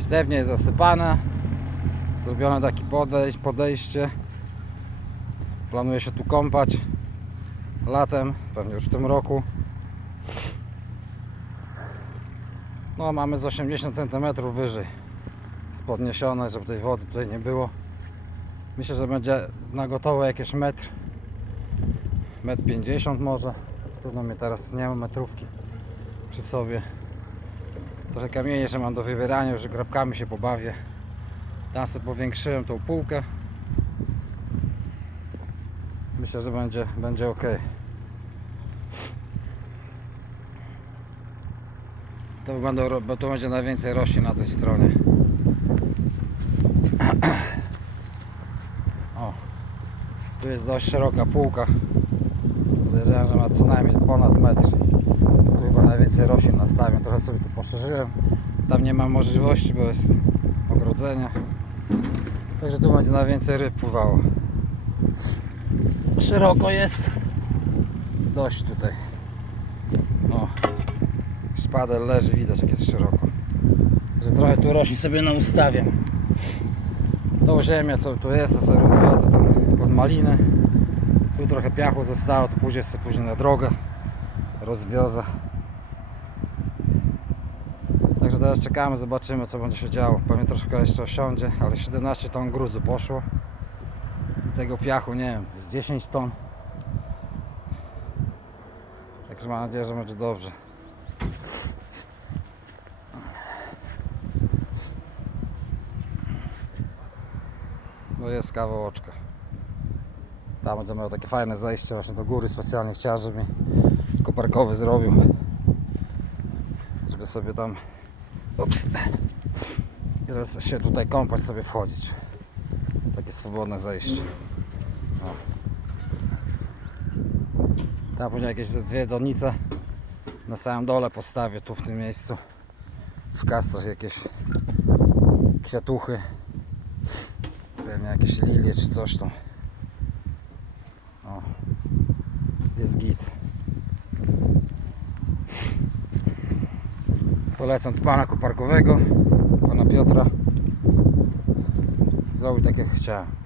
Wstępnie jest zasypane. Zrobione takie podejście. Planuję się tu kąpać latem, pewnie już w tym roku. No mamy z 80 cm wyżej. Jest podniesione, żeby tej wody tutaj nie było. Myślę, że będzie na gotowe jakieś metr. Metr 50 może. Trudno mi teraz nie mam metrówki przy sobie. Trochę kamieni jeszcze mam do wybierania, że grabkami się pobawię. Tam sobie powiększyłem tą półkę. Myślę, że będzie, będzie ok. To ro- bo tu będzie najwięcej roślin na tej stronie. O, tu jest dość szeroka półka. Podejrzewam, że ma co najmniej ponad metr. Tu chyba najwięcej roślin nastawiam. Trochę sobie tu poszerzyłem. Tam nie ma możliwości, bo jest ogrodzenie. Także tu będzie najwięcej ryb pływało. Szeroko jest. Dość tutaj. O. Szpadel leży, widać jak jest szeroko. Że trochę tu rośli sobie na ustawiam. Tą ziemię co tu jest, to sobie rozwiozę tam pod maliny. Tu trochę piachu zostało, to pójdzie sobie później na drogę. Rozwiozę. Także teraz czekamy, zobaczymy co będzie się działo. Pewnie troszkę jeszcze osiądzie, ale 17 ton gruzu poszło. I tego piachu, nie wiem, z 10 ton. Także mam nadzieję, że będzie dobrze. No jest kawał oczka. Tam będzie miał takie fajne zejście właśnie do góry. Specjalnie chciałem, żeby koparkowy zrobił. Żeby sobie tam... Ups. Teraz się tutaj kąpać sobie wchodzić. Takie swobodne zejście. O. Tam później jakieś dwie donice na samym dole postawię tu w tym miejscu. W kastrach jakieś kwiatuchy. Pewnie jakieś lilie czy coś tam. O. Jest git. Polecam pana koparkowego, pana Piotra. Zrobił tak jak chciałem.